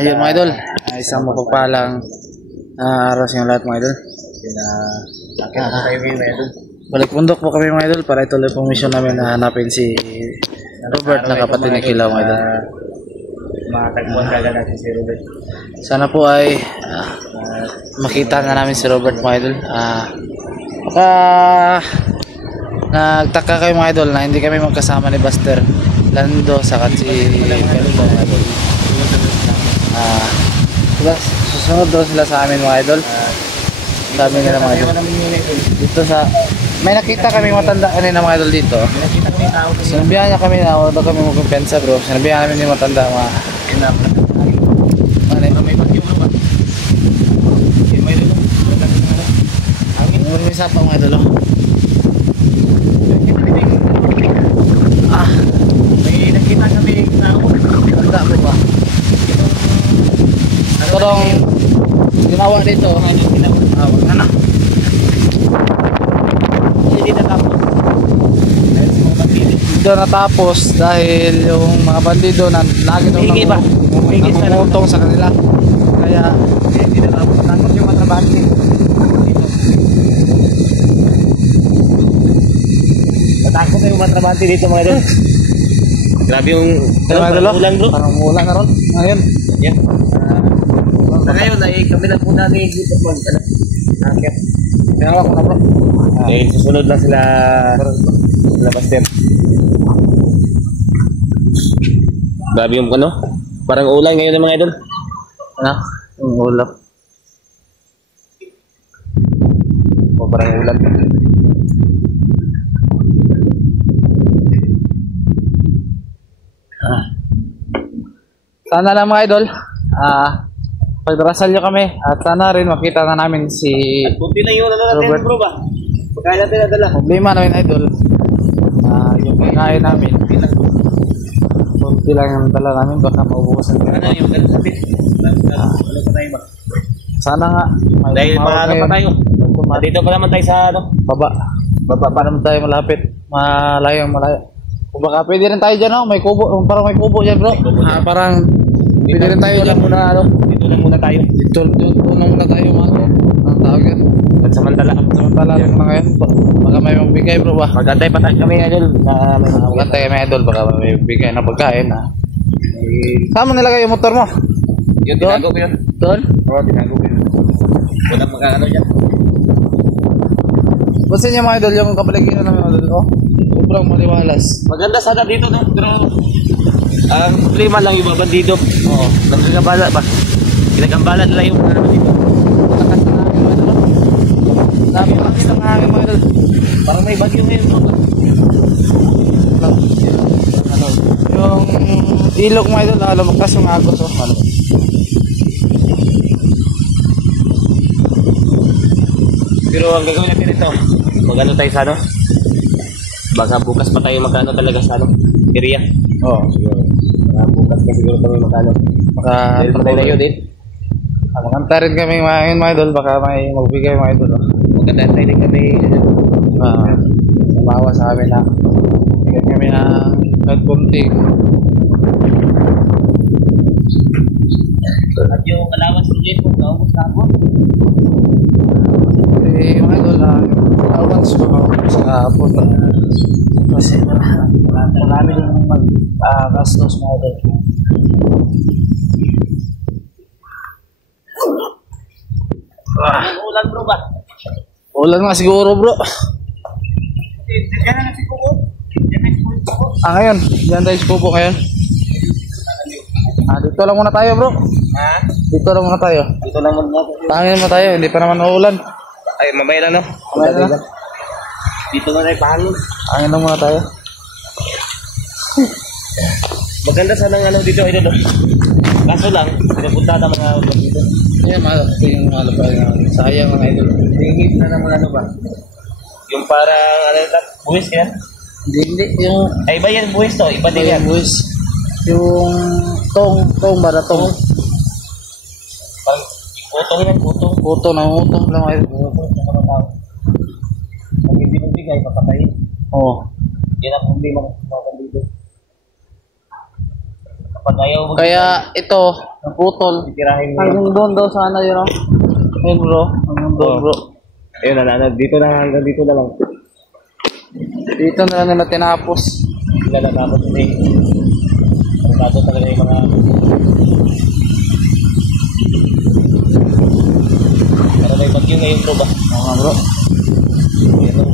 Ayun mga idol, isang mapagpalang araw sa lahat mga idol. Balik bundok po kami mga idol para ituloy pong mission namin na hanapin si Robert na kapatid ni Kilaw mga idol. Makatagpuan kagad natin si Robert. Sana po ay makita na namin si Robert mga idol. Baka nagtaka kayo mga idol na hindi kami magkasama ni Buster Lando sa si Pelito mga idol. Susunod daw sila sa amin mga idol. Sabi nila mga idol dito sa may nakita kami matanda kanina mga idol dito. Sinabihan niya kami na huwag daw kami magkumpensa bro. Sinabihan namin yung matanda mga may bagyo ba? May dulo. may isa pa mga idol. May nakita kami tao. Tanda mo ba? Torong ginawa dito. Wag na. Hindi natapos. Hindi natapos dahil yung mga bandido na lagi daw namumutong sa kanila. Kaya hindi natapos. Takot yung matrabante. Natakot na yung matrabante dito mga idol. Grabe yung ulang bro. Parang ulang na ron. Ngayon. Yeah. Sa ngayon ay kami lang po namin dito po. Akit. Dalawa ko na bro. Susunod lang sila Buster. Grabe yung ano? Parang ulan ngayon ng mga idol. Ano? Yung ulap. O parang ulan. Sana lang mga idol. Pagdarasal nyo kami at sana rin makita na namin si Kunti na yung natin Robert. bro ba? Pagkain natin nadala. Problema namin idol. Yung pagkain namin. Kunti lang yung dala namin baka maubusan ka. Ano yung ganun sabi? Ano pa tayo ba? Sana nga. Dahil paano pa tayo? Dito pa naman tayo sa ano? Baba pa naman tayo malapit. Malayo. Kung baka pwede rin tayo dyan, no? May kubo. Parang may kubo dyan bro. Parang pwede rin tayo dyan muna. Dito lang muna tayo. Dito na muna tayo mga ang tawag yan. Samantala lang na ngayon. Baka may magbigay bro ba? Magantay pa tayo kami idol. Magantay kami idol. Baka may bigay na pagkain. Saan mo nilagay yung motor mo? Yung tinago ko yun. Doon? Oo, tinago ko yun. Walang magkano dyan. Basta niya mga idol yung kapaligiran namin mga idol. Sobrang maliwalas. Maganda sana dito no. Pero ang problema lang yung mga bandido. Oo. Nagkakabala ba? Ginagambala nila yung ano dito. Lakas na namin mga idol. Dami lakas na namin mga idol. Parang may bagyo ngayon no. Yung ilog mga idol. Lumakas yung agos. Pero ang gagawin natin ito, magano tayo sa ano? Baka bukas pa tayo magkano talaga sa ano? Area. Oo, siguro. Bukas na siguro kami magkano. Patay na yun din. Maganta rin kami mga idol. Baka may magbigay mga idol. Maganda tayo din kami. Sumawa sa amin na bigyan kami ng kahit kunting. At yung alawas ng Jen kung naubos na ako. Mga idol, allowance ko sa hapon. Kasi marami din mag-gastos mga idol. Ulan bro ba? Ulan nga siguro bro. Diyan na si Kuko. Diyan na si Kuko. Ngayon, diyan tayo sa Kubo ngayon. Dito lang muna tayo bro. Ha? Dito lang muna tayo. Dito lang muna. Tangin mo tayo, hindi pa naman uulan. Ay, mamaya na no? Mamaya na. Dito na tayo pahangin. Tangin lang muna tayo. Maganda sana ng ano dito idol. Kaso lang, pinapunta na mga ulo dito. Ayan, yung sayang mga idol. Hingit na naman ano ba? Yung parang ano ito, buwis yan. Hindi, yung Ay, iba yan buwis to. Iba din yan. yung buwis. Yung tong ba na tong? Pag utong yan, utong. Utong, nangutong lang mga idol. Utong sa mga tao. Pag hindi mo bigay, makakain. Oo. Yan ang problema ng mga kandito. Kapag ayaw mo, Kaya ito, ang putol. titirahin mo. Hanggang doon daw sana yun, oh. Ayun bro, hanggang doon bro. Ayun, dito na hanggang dito na lang. Dito na lang nila tinapos. Sila na tapos hindi. Masyado talaga yung mga... Para may bagyo ngayon bro ba? Oo nga bro. Yan o.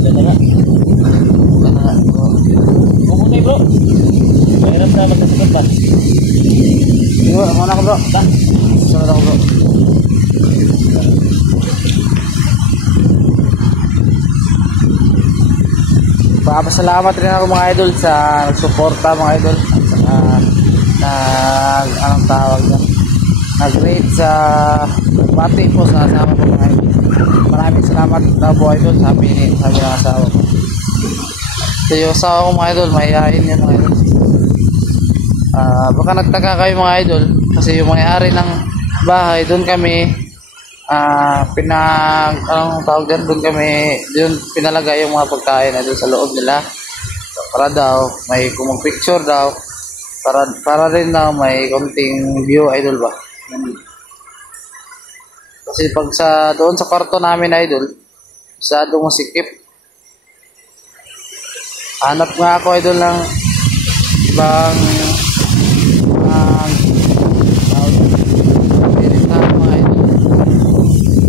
Yan na nga. Ano nga, bro. Pumunay bro. Mahirap na magkasakot ba? Sige bro, muna ko bro. Sunod ako bro. Papasalamat rin ako mga idol sa nagsuporta mga idol. At saka anong tawag yan? Nag-rate sa bati po sa asawa ko mga idol. Maraming salamat na po idol, sabi ng asawa ko. So yung asawa ko mga idol, mahihain yan mga idol. Baka nagtaka kayo mga idol kasi yung may-ari ng bahay doon kami anong tawag dyan, doon pinalagay yung mga pagkain na doon sa loob nila para daw may kumong picture daw para rin daw may konting view idol ba. Kasi pag doon sa kwarto namin idol masyadong masikip. Hanap nga ako idol ng ibang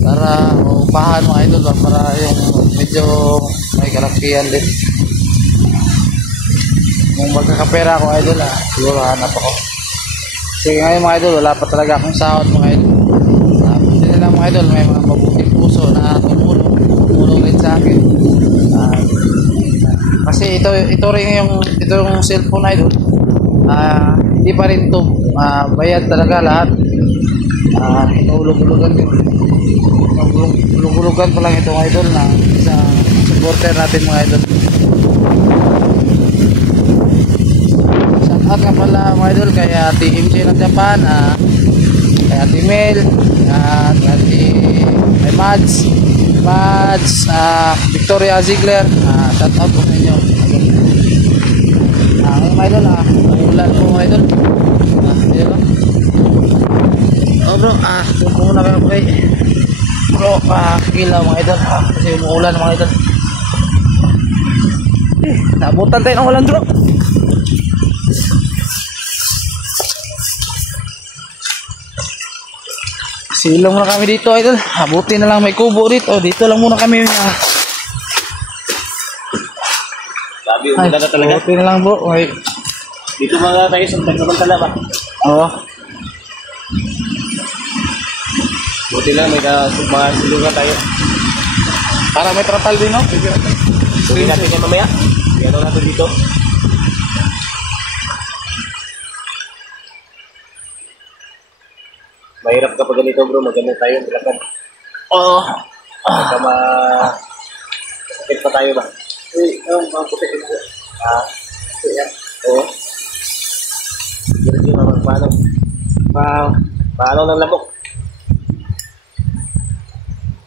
para upahan mga idol ba, para yung medyo may kalakihan din. Kung magkakapera ako idol siguro hanap ako. Kasi ngayon mga idol wala pa talaga akong sahod mga idol. Buti na lang mga idol may mga mabuting puso na tumulong rin sa akin. Kasi ito yung cellphone idol. Hindi pa rin ito bayad talaga lahat. Hulog-hulugan din. Hulog-hulugan pa lang itong idol na isang supporter natin mga idol. Shout out nga pala mga idol kay Ate MC ng Japan, kay Ate Mel, at kay Mads, Victoria Ziegler. Shout out po sa inyo. Mga idol, ulan po mga idol. Ayun lang. Oh bro, doon po muna kayo kay bro, kilaw mga idol kasi umuulan mga idol. Nabutan tayo ng ulan bro. Silong na kami dito idol. Abuti na lang may kubo dito. Dito lang muna kami. Sabi, umulan na talaga. Abuti na lang bro. Dito mga tayo samantala ba? Oo. Buti lang, may mga silungan tayo. Para may tratal din no? Buti natin yan mamaya. Meron natin dito. Mahirap kapag ganito bro, maganda tayo. Bilakad. Oo. Baka sakit pa tayo ba? Mga puti ito. Oo. Ganun yung mga paano. Paano ng lamok.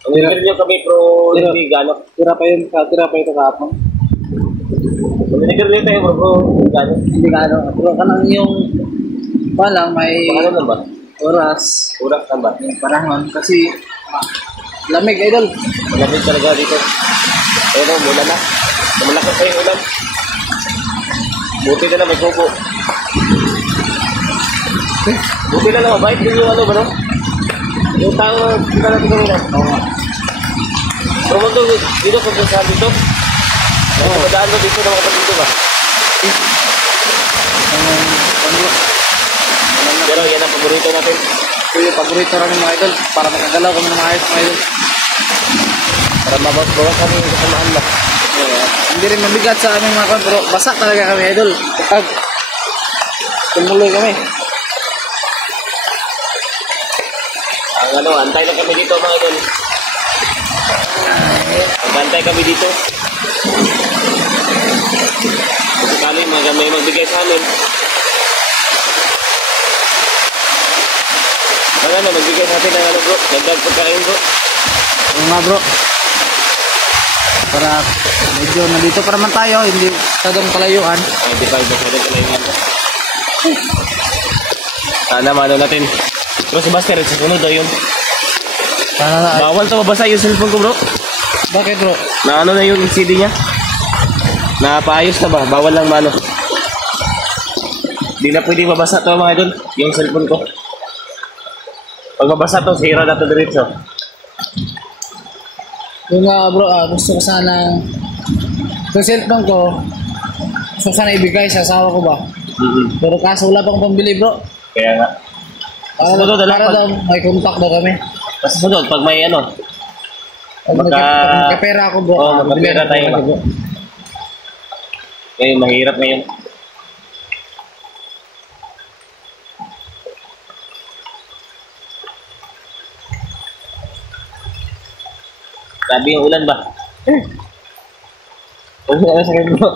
Ang nilagyan nyo kami pro hindi gano'n. Tira pa ito kahapon. Ang nilagyan tayo bro gano'n. Hindi gano'n. Pero kanang yung palang may Paano lang ba? oras. Urak lang ba? Yung panahon kasi lamig idol. Malamig talaga dito. Pero ulan na. Malakas pa yung ulan. Buti na lang may kubo. Buti na lang mabait din yung ano ba no? Yung tao kita natin kanina. Oo. Pero wag doon dito kung saan dito. Oo. Madaan mo dito na makapag dito ba? Pero yan ang paborito natin. Ito yung paborito namin mga idol. Para makagalaw kami ng maayos mga idol. Para mabawas kami yung kasamaan ba? Hindi rin mabigat sa aming mga pero basa talaga kami idol. Kapag tumuloy kami. Ang antay lang kami dito mga idol. Bantay kami dito. Sakali may magbigay sa amin. Ano, magbigay natin ng ano bro, dagdag pagkain bro. Oo nga bro. Para medyo nandito pa naman tayo, hindi masyadong kalayuan. Ay, di pa masyadong kalayuan. Sana maano natin. Bro, si Buster, sa sunod o yun. Sana na. Bawal to mabasa yung cellphone ko bro. Bakit bro? Na ano na yung CD niya? Napaayos na ba? Bawal lang mano. Di na pwede mabasa to mga idol, yung cellphone ko. Pag mabasa to, sira na to diretso. Yung nga bro, gusto ko sana sa cellphone ko, gusto ko sana ibigay sa asawa ko ba? Pero kaso wala pang pambili bro. Kaya nga. Para daw may contact daw kami. Kasi sunod, pag may ano, Pag magkapera ako bro. Oo, magkapera tayo ba? bro. Ngayon, mahirap ngayon. Grabe yung ulan ba? Huwag na sa akin bro.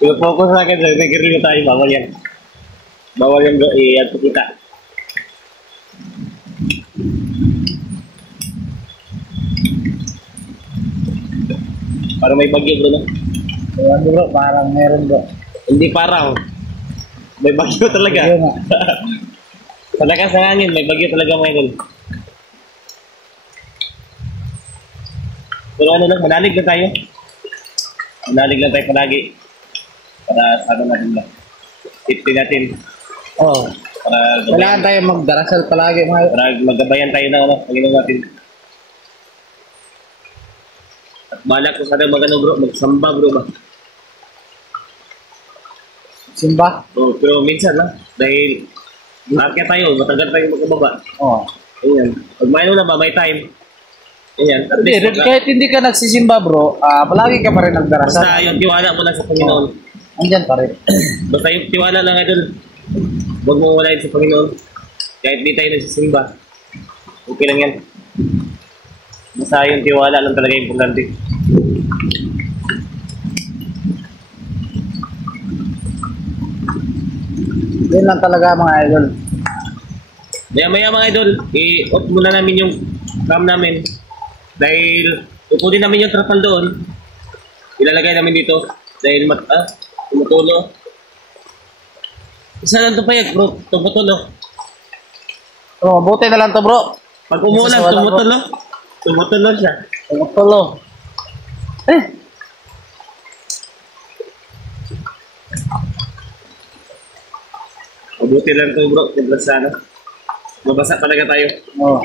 Focus sa akin, nag-review tayo, bawal yan. Bawal yan bro, i-add kita. Para may bagyo bro, no? Ayan bro, parang meron bro. Hindi parang. May bagyo talaga. Ayun nga. Sa lakas ng hangin, may bagyo talaga mga idol. Pero ano lang, manalig lang tayo. Manalig lang tayo palagi. Para sa ano natin lang. Safety natin. Oo. Para Kailangan tayo magdarasal palagi mga. para magabayan tayo ng ano, Panginoon natin. At balak ko sana mag-ano bro, magsamba bro ba? Simba? Oh, pero minsan lang, dahil market tayo, matagal tayo magkababa. Oo. Ayan. Pag may ano na ba, may time. Ayan. At Hindi, least, kahit hindi ka nagsisimba bro, palagi ka pa rin nagdarasal. basta yung tiwala mo lang sa Panginoon. Andyan pa rin. Basta yung tiwala lang idol. Huwag mong walain sa Panginoon. Kahit di tayo nagsisimba. Okay lang yan. Basta yung tiwala lang talaga importante. Yun lang talaga mga idol. Maya mga idol, i-off muna namin yung cam namin. Dahil upunin namin yung trapal doon. Ilalagay namin dito. Dahil tumutulo. Isa lang ito pa yan bro, tumutulo. Oo, buti na lang to bro. Pag umulan, tumutulo. Tumutulo siya. Tumutulo. Mabuti lang ito bro, kung sa ano. Mabasa talaga tayo. Oo.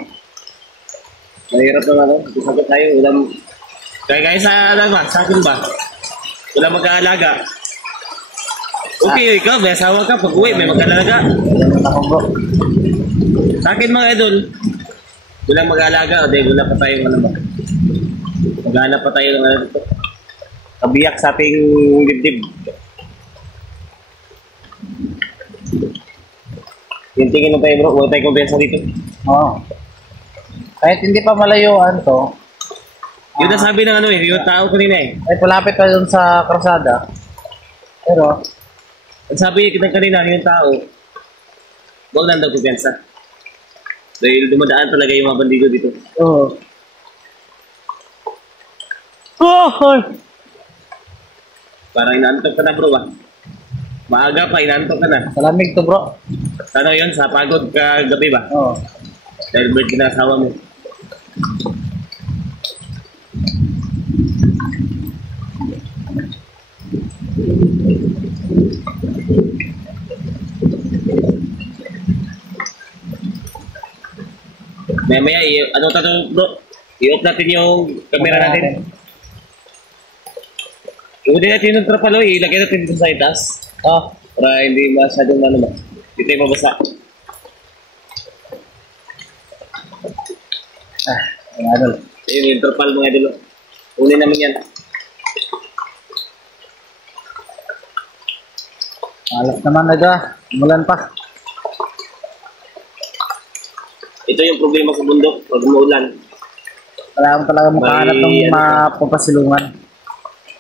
Mahirap naman ano, sagot tayo, ulam. Kaya sa ano ba, sa akin ba? Wala mag-aalaga. Okay, ikaw, may asawa ka, pag uwi, may mag-aalaga. Yan ako bro. Sa akin mga idol, walang mag-aalaga, o dahil wala pa tayo ano ba? Maghanap pa tayo ng ano dito. Kabiyak sa ating dibdib. Yung tingin mo tayo bro, huwag tayo kumpensa dito. Oo. Kahit hindi pa malayuan to, Yun ang sabi ng ano eh, yung tao kanina eh. ay palapit pa dun sa krasada. Pero, Ang sabi ng kanina, yung tao, huwag lang daw kumpensa. Dahil dumadaan talaga yung mga bandido dito. oo. Oh, Parang inaantok ka na bro ba? Maaga pa, inaantok ka na. Salamig to bro. Ano yun, sa pagod ka gabi ba? Oo. Dahil bird kinasawa mo. Maya, ano tato bro? I-off natin yung camera natin. Iunin natin yung trapalo, ilagay natin dito sa itas. Para hindi masyadong ano ba. Hindi tayo mabasa. Mga idol. Ayun yung trapal mga idol. Unin namin yan. Alas naman na dyan. Umulan pa. Ito yung problema sa bundok pag umuulan. Wala mo talaga makahanap ng May, mapapasilungan.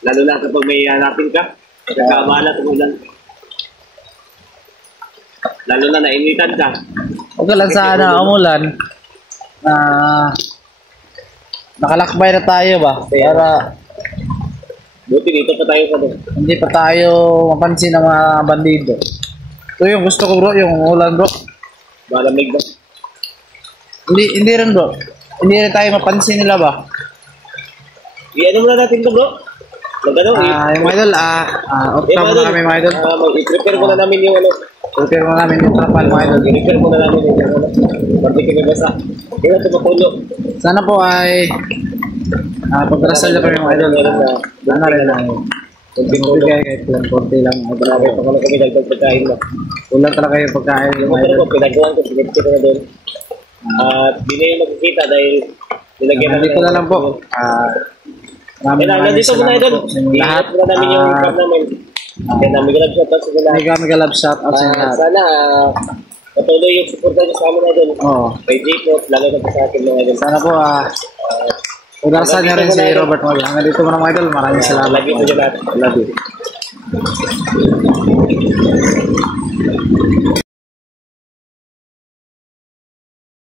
Lalo na kapag may hanapin ka, nagkakabala sa ulan. Lalo na nainitan ka. Huwag ka lang sana umulan na nakalakbay na tayo ba? Para Buti dito pa tayo sa doon. hindi pa tayo mapansin ng mga bandido. Ito yung gusto ko bro, yung ulan bro. Malamig ba? Hindi rin bro. Hindi rin tayo mapansin nila ba? I-ano muna natin ito bro? Magano? Yung mga idol, off cam na kami mga idol. I-prepare muna namin yung ano. Prepare mo namin yung trapal mga idol. I-prepare muna namin yung ano. Pati kami basa. Kaya ito mapulo. Sana po ay pagdarasal na kami mga idol. Sana rin lang. Kunting bigay kahit konti lang. Malapit pa kami kami dagdag pagkain mo. Wala talaga yung pagkain Yung mga mga idol. ko, pinagawan ko, pinagkita na doon. At di na yung makikita dahil nilagyan namin. Nandito na lang po. Nandito muna idol. Lahat. Lahat muna namin yung club namin. Kaya namin galap siya tapos sila. Mega love shout out sa lahat. Sana patuloy yung suporta niyo sa amin idol. Oo. Kay J-Pop, lalo na po sa akin mga idol. Sana po pagdarasal niya rin si Robert Mag. Hanggang dito muna mga idol. Maraming salamat. Love you sa lahat. Love you.